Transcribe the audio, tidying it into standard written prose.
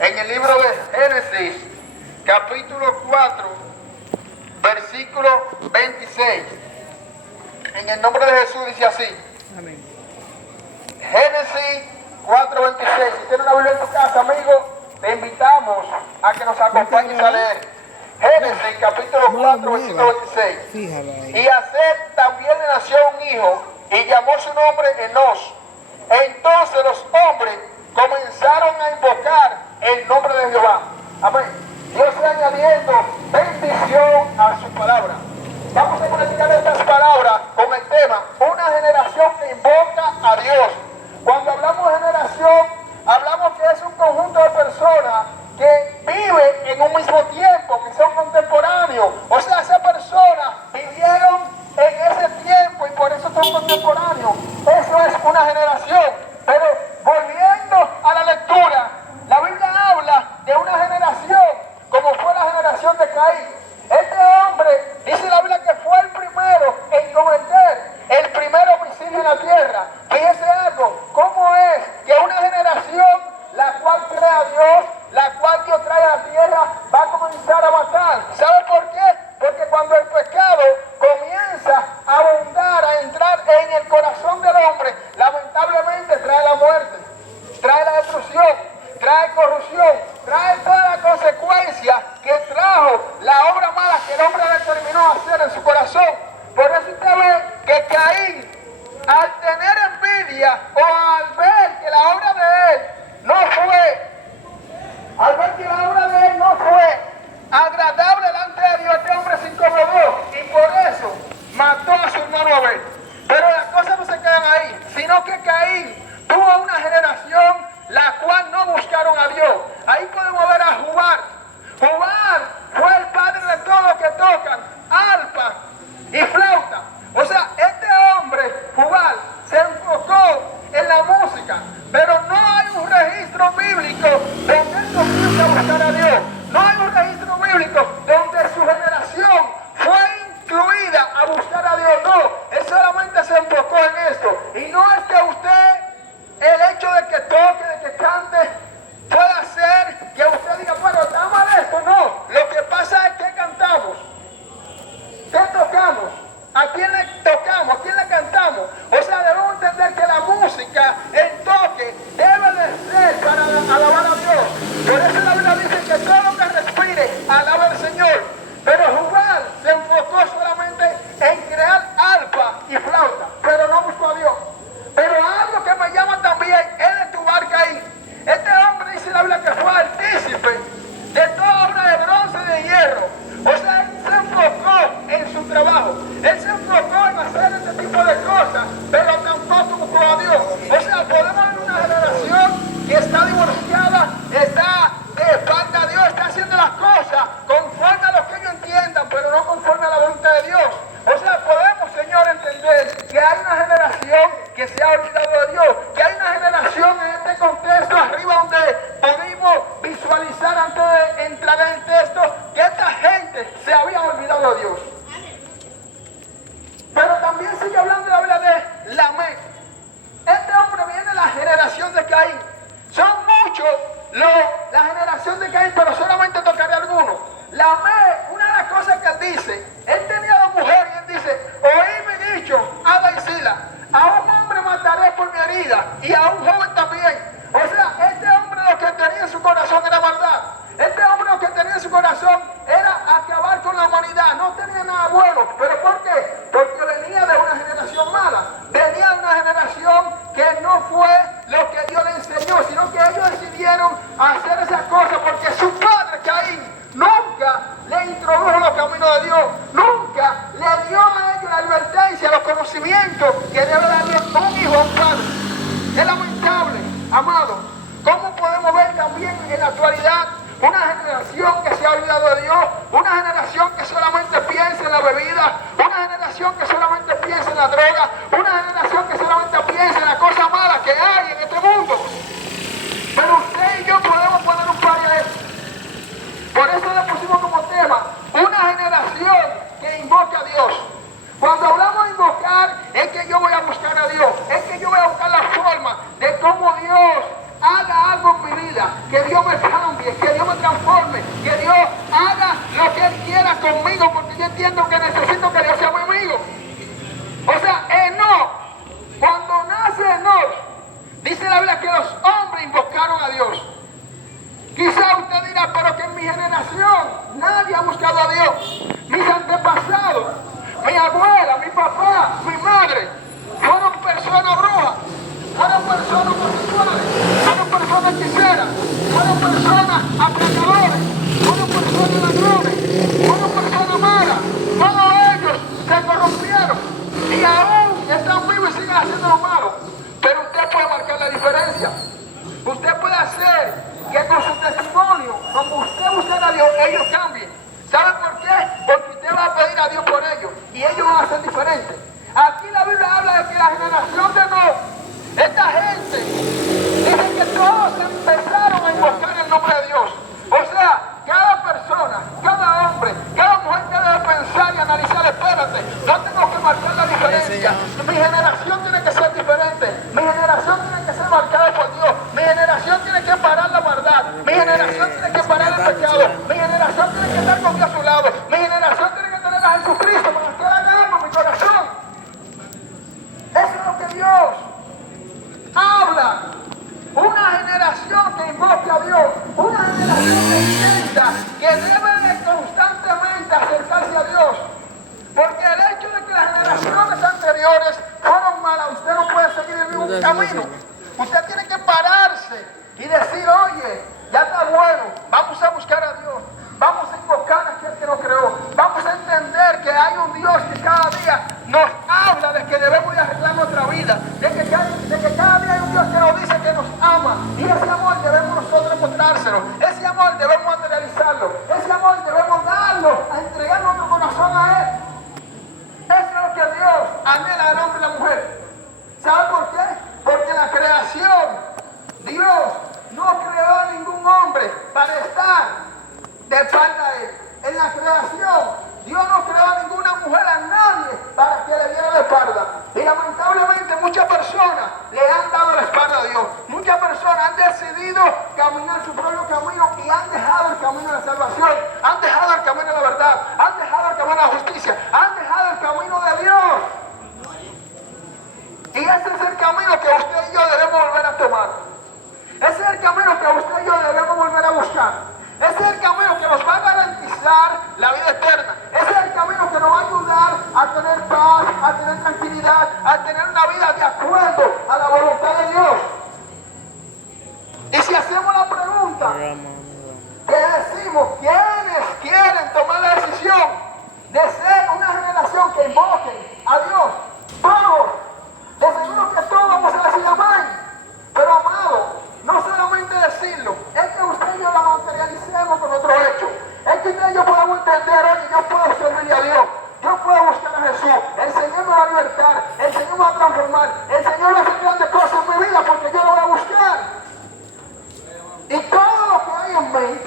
en el libro de Génesis, capítulo 4, versículo 26. En el nombre de Jesús dice así. Amén. Génesis 4:26. Si tienes una Biblia en tu casa, amigo, te invitamos a que nos acompañes a leer. Génesis capítulo 4, versículo 26. Fíjalo ahí. Y a Set también le nació un hijo y llamó su nombre Enos. Entonces los hombres comenzaron a invocar el nombre de Jehová. Amén. Dios está añadiendo bendición a su palabra. Vamos a conectar estas palabras con el tema una generación que invoca a Dios. Cuando hablamos de generación, hablamos que es un conjunto de personas que viven en un mismo tiempo, que son contemporáneos. O sea, esas personas vivieron en ese tiempo y por eso son contemporáneos. Eso es una generación. Pero volviendo a la lectura, la Biblia habla de una generación como fue la generación de Caín. Este hombre, dice la Biblia, que fue el primero en cometer el primer homicidio en la tierra. Fíjese algo, cómo es que una generación la cual crea a Dios, la cual Dios trae a la tierra, va a comenzar a matar. ¿Sabe por qué? Porque cuando el pecado comienza a abundar, a entrar en el corazón del hombre, lamentablemente trae la muerte, trae la destrucción, trae corrupción, trae toda la consecuencia que trajo la obra mala que el hombre determinó hacer en su corazón. Por eso usted ve que Caín, al tener envidia o al ver que la obra de él no fue, al ver que la obra de él no fue agradable delante de Dios, este hombre se incomodó y por eso mató a su hermano Abel. Pero las cosas no se quedan ahí, sino que Caín tuvo una generación la cual no buscaron a Dios. Ahí podemos ver a Jubal. Jubal fue el padre de todos los que tocan arpa y flauta. O sea, este hombre, Jubal, se enfocó en la música, pero no hay un registro bíblico donde él comienza a buscar a Dios. No hay un registro bíblico donde su generación fue incluida a buscar a Dios. No, él solamente se enfocó en esto. Y no es que usted, el hecho de que toque, de que cante, puede hacer que usted diga, bueno, está mal esto. No, lo que pasa es que cantamos. ¿Qué tocamos? ¿A quién le tocamos? ¿A quién le cantamos? O sea, debemos entender que la música, el toque, debe de ser para alabar a Dios. Por eso la Biblia dice que todo lo que respire, alaba al Señor. Pero Jubal se enfocó solamente en crear arpa y flauta, pero no buscó a Dios. Pero algo que me llama también es de tu barca ahí. Este hombre dice la Biblia que fue artífice de toda obra de bronce y de hierro. O sea, él se enfocó en su trabajo. Él se enfocó en hacer este tipo de cosas, pero tampoco buscó a Dios. O sea, podemos ver una generación que está divorciada, está de espalda a Dios, está haciendo las cosas conforme a lo que ellos entiendan, pero no conforme a la voluntad de Dios. O sea, podemos, Señor, entender que hay una generación que se ha olvidado de Dios, que hay una generación en este contexto arriba donde pudimos visualizar antes de entrar en el texto que esta gente se había olvidado de Dios. Pero también sigue hablando de la Biblia de Lamec. Este hombre viene de la generación de Caín. Son muchos la generación de Caín, pero solamente tocaré algunos. Lamec, una de las cosas que él dice, él tenía dos mujeres y él dice, oí mi dicho, Ada y Sila, a un hombre mataré por mi herida y a un joven también. O sea, este hombre lo que tenía en su corazón era maldad. Este hombre lo que tenía en su corazón era acabar con la humanidad. No tenía nada bueno. ¿Pero por qué? Porque venía de una generación mala. Venía de una generación que no fue lo que Dios le enseñó, sino que ellos decidieron hacer esas cosas porque su padre Caín nunca le introdujo los caminos de Dios. Nunca le dio a ellos la advertencia, los conocimientos que debe darle un hijo a un padre. Es lamentable, amado. ¿Cómo podemos ver también en la actualidad una generación que se ha olvidado de Dios, una generación que solamente piensa en la bebida, una generación que solamente piensa en la droga, una generación que solamente piensa en la cosa mala que hay en este mundo? Pero usted y yo podemos poner un par a eso. Por eso le pusimos como tema una generación que invoca a Dios. Cuando hablamos de invocar, es que yo voy a buscar a Dios, es que yo voy a buscar la forma de cómo Dios haga algo en mi vida, que Dios me cambie, que Dios me transforme, que Dios haga lo que Él quiera conmigo, porque yo entiendo que necesito que Dios sea mi amigo. O sea, Enoc, cuando nace Enoc, dice la Biblia que los hombres invocaron a Dios. Quizá usted dirá, pero que en mi generación nadie ha buscado a Dios. Mis antepasados, mi abuela, mi papá, mi madre, fueron personas brujas, fueron personas homosexuales, fueron personas hechiceras, fueron personas atracadores, fueron personas ladrones, fueron personas malas. Todos ellos se corrompieron y aún están vivos y siguen haciendo lo malo. Pero usted puede marcar la diferencia. Usted puede hacer que con su testimonio, como usted busca a Dios, ellos cambien. ¿Sabe por qué? Porque usted va a pedir a Dios por ellos y ellos van a ser diferentes. Aquí la Biblia habla de que la generación de Enoc, esta gente, dice que todos empezaron a invocar el nombre de Dios. O sea, cada persona, cada hombre, cada mujer que debe pensar y analizar, espérate, no tengo que marcar la diferencia. Mi generación tiene que ser diferente. Mi generación tiene que ser marcada por Dios. Mi generación tiene que parar la maldad. Mi generación tiene que parar el pecado. Mi generación tiene que estar con Dios a su lado. Mi generación tiene que tener a Jesucristo para que haga algo en mi corazón. Eso es lo que Dios habla. Una generación que invoque a Dios, una generación que entienda que debe de constantemente acercarse a Dios, porque el hecho de que las generaciones anteriores fueron malas, usted no puede seguir el mismo camino. Usted tiene que pararse y decir, oye, ya está bueno, vamos a buscar a Dios, vamos a invocar a aquel que nos creó, vamos a entender que hay un Dios que cada día nos habla de que debemos de arreglar nuestra vida, de que cada día hay un Dios que nos dice que nos ama, y ese amor debemos nosotros mostrárselo, ese amor debemos materializarlo, ese amor debemos darlo, a entregar nuestro corazón a Él. Eso es lo que Dios anhela del hombre y la mujer. ¿Sabe por qué? Porque la creación, Dios no creó a ningún hombre para estar de espalda a Él. En la creación, Dios no creó a ninguna mujer, a nadie, para que le diera la espalda. Y lamentablemente muchas personas le han dado la espalda a Dios. Muchas personas han decidido caminar su propio camino y han dejado el camino de la salvación, han dejado el camino de la verdad, han dejado el camino de la justicia, han dejado el camino de Dios. Y ese es el camino que usted y yo debemos volver a tomar. Ese es el camino que usted y yo debemos volver a buscar. Ese es el camino que nos va a garantizar la vida eterna. Ese es el camino que nos va a ayudar a tener paz, a tener tranquilidad, a tener una vida de acuerdo a la voluntad de Dios. Y si hacemos la pregunta, que decimos, ¿quiénes quieren tomar la decisión de ser una generación que invoquen a Dios? Todos. De seguro que todos vamos a decir amén. Pero amado, no solamente decirlo, es que usted y yo lo materialicemos con nuestro hecho. Es que usted y yo podamos entender, oye, yo puedo servirle a Dios, yo puedo buscar a Jesús, el Señor me va a libertar, el Señor me va a transformar, el Señor va a hacer grandes cosas en mi vida porque yo lo voy a buscar. Y todo lo que hay en mí